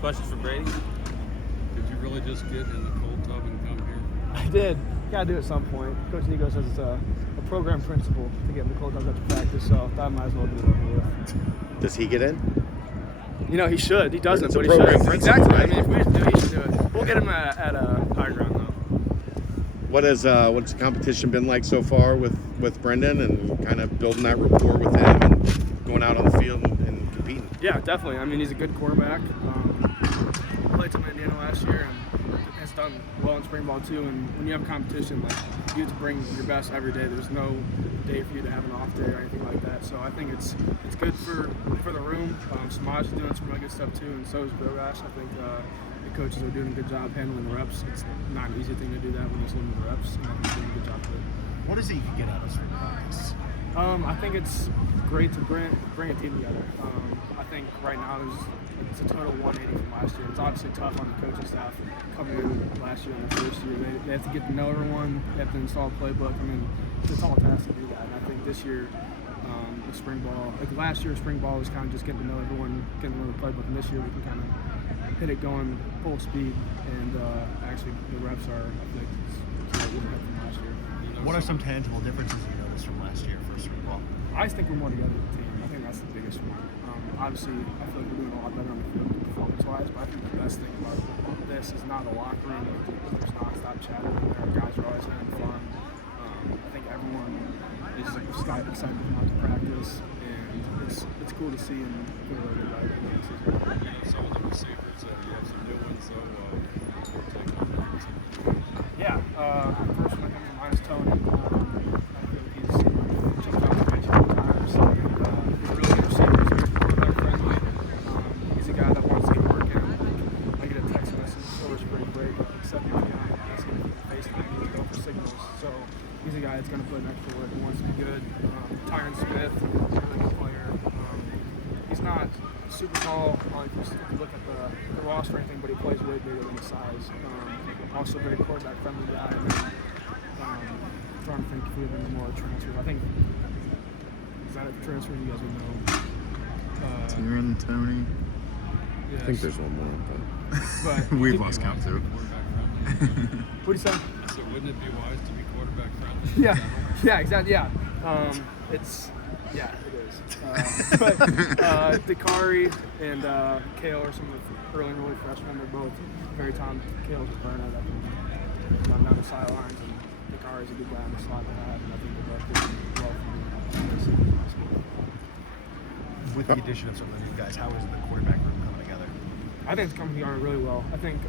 Questions for Brady? Did you really just get in the cold tub and come here? I did. Got to do it at some point. Coach Nigo says it's a program principle to get in the cold tub after practice, so I might as well do it over with. Does he get in? You know, he should. He doesn't, It's but a he should. program Exactly. principle, I mean, if we should do it, he should do it. We'll get him at a higher ground, though. What's the competition been like so far with Brendan and kind of building that rapport with him and going out on the field and competing? Yeah, definitely. I mean, he's a good quarterback. Played some Indiana last year and has done well in spring ball too. And when you have competition, like you have to bring your best every day. There's no day for you to have an off day or anything like that. So I think it's good for the room. Samaj is doing some really good stuff too, and so is Billash. I think the coaches are doing a good job handling the reps. It's not an easy thing to do that when there's limited reps, and I think they're doing a good job of it. What is it you can get out of spring practice? I think it's great to bring a team together. I think right now it's a total 180 from last year. It's obviously tough on the coaching staff coming in last year and the first year. They have to get to know everyone. They have to install a playbook. I mean, it's a tall task to do that. And I think this year, with spring ball, like last year, spring ball was kind of just getting to know everyone, getting to know the playbook. And this year, we can kind of hit it going full speed. And actually, the reps are, I think, it's a little bit from last year. What are some tangible differences you noticed from last year for spring ball? I just think we're more together as a team. I think that's the biggest one. Obviously, I feel like we're doing a lot better on the field performance-wise, but I think the best thing about this is not a locker room. There's non-stop chatter in there. Guys are always having fun. I think everyone is excited to come out to practice, and it's cool to see and feel really good about it. Some of the receivers, you have some new ones, so your take on that? Yeah, first one comes to mind is Tony. I feel like he's jumped out the bench a couple times. He's a really good receiver. He's very quarterback friendly. He's a guy that wants to get work in. I get a text message over spring break at 7 p.m. asking me for FaceTime. He needs to go for signals. So he's a guy that's going to put in extra work. He wants to be good. Tyron Smith, really good player. He's not super tall if you look at the roster or anything, but he plays way bigger than his size. Also a very quarterback friendly guy. And then, trying to think if we have any more transfers. I think, is that a transfer you guys would know? Tyron, Tony. I think there's one more. But We've lost count too. Quarterback friendly. What do you say? So wouldn't it be wise to be quarterback friendly? Yeah, exactly. Yeah, it is. But Dakari and Kale are some of the early and early freshmen. They're both very talented. Kale's a burner that can run down the sidelines, and Dakari's a good guy in the slot to have, and I think they're both doing well for me. With the addition of some of the new guys, how is the quarterback room coming together? I think it's coming together really well. I think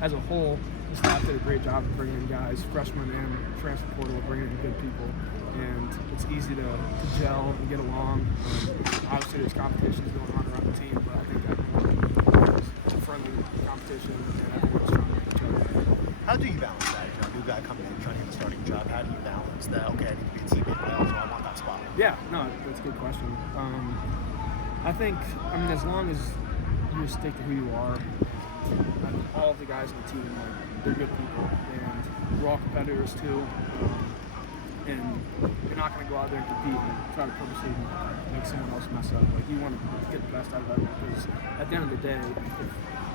as a whole, the staff did a great job of bringing in guys, freshmen and transfer portal, bringing in good people. And it's easy to gel and get along. Obviously, there's competitions going on around the team, but I think everyone is a friendly competition, and everyone's trying to make each other better. How do you balance that? You know, new guy coming in trying to get a starting job. How do you balance that? Okay, I need to be a teammate, but also I want that spot. Yeah, no, that's a good question. I think, as long as you stick to who you are, all of the guys on the team, they're good people, and we're all competitors too. And you're not going to go out there and compete and try to purposely make someone else mess up. Like, you want to get the best out of everyone, because at the end of the day,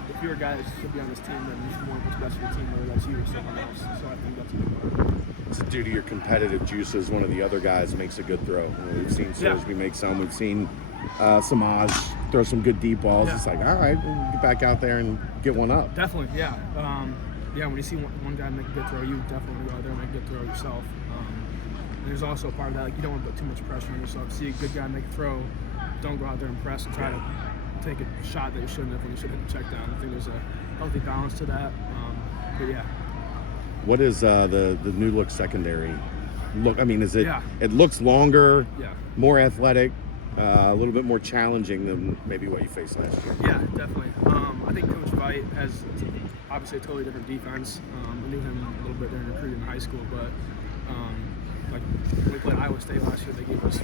if you're a guy that should be on this team, then you should want what's best for your team, whether that's you or someone else. So I think that's a good part. So due to your competitive juices, one of the other guys makes a good throw. We've seen Sorsby make some. We've seen Samaj throw some good deep balls. It's like, all right, we'll get back out there and get one up. Definitely, yeah. When you see one guy make a good throw, you definitely go out there and make a good throw yourself. And there's also a part of that, like, you don't want to put too much pressure on yourself. See a good guy make a throw, don't go out there and press and try to take a shot that you shouldn't have when you should hit the check down. I think there's a healthy balance to that. But yeah. What is the new look secondary look? I mean, is it? Yeah. It looks longer, more athletic, a little bit more challenging than maybe what you faced last year. Yeah, definitely. I think Coach Veit has obviously a totally different defense. I knew him a little bit during recruiting in high school, but like when we played Iowa State last year, they gave us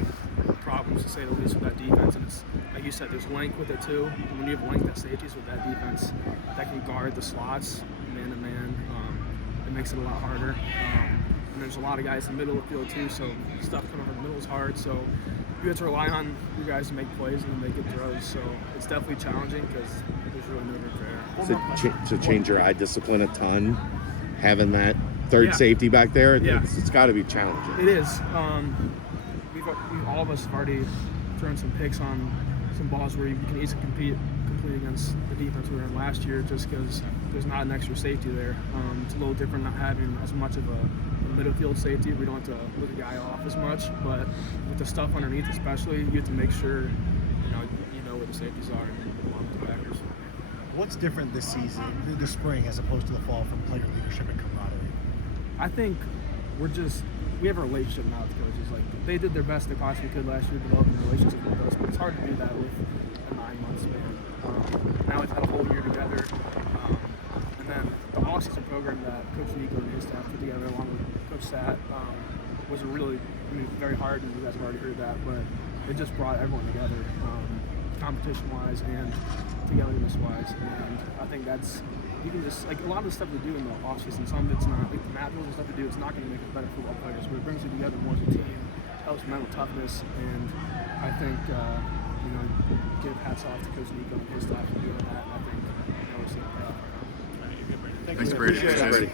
problems to say the least with that defense. And it's like you said, there's length with it too. And when you have length at safeties with that defense, that can guard the slots man to man. It makes it a lot harder. And there's a lot of guys in the middle of the field too, so stuff coming over the middle is hard. So you have to rely on you guys to make plays and then make good throws. So it's definitely challenging because there's really no good there. to change your eye discipline a ton, having that third safety back there. It's got to be challenging. It is. We've all of us have already thrown some picks on some balls where you can easily compete against the defense we were in last year, just because there's not an extra safety there. It's a little different not having as much of a middle field safety. We don't have to look a guy off as much, but with the stuff underneath especially, you have to make sure you know where the safeties are and along with the backers. What's different this season, this spring, as opposed to the fall, from player leadership and camaraderie? I think we have a relationship now with coaches. Like, they did their best they possibly could last year developing a relationship with us, but it's hard to do that with a 9-month span. Now we've had a whole year together, and then the off-season program that Coach Nico and his staff put together along with Coach Sat was very hard, and you guys have already heard that, but it just brought everyone together, competition-wise and togetherness-wise, and I think you can just, like, a lot of the stuff we do in the off-season, some of it's not, like the math rules and stuff we do, it's not going to make us better football players, but it brings you together more as a team, helps mental toughness, and I think, give hats off to Coach Nico and his staff for doing that. I think we're seeing it. Thanks, Brady. Brady.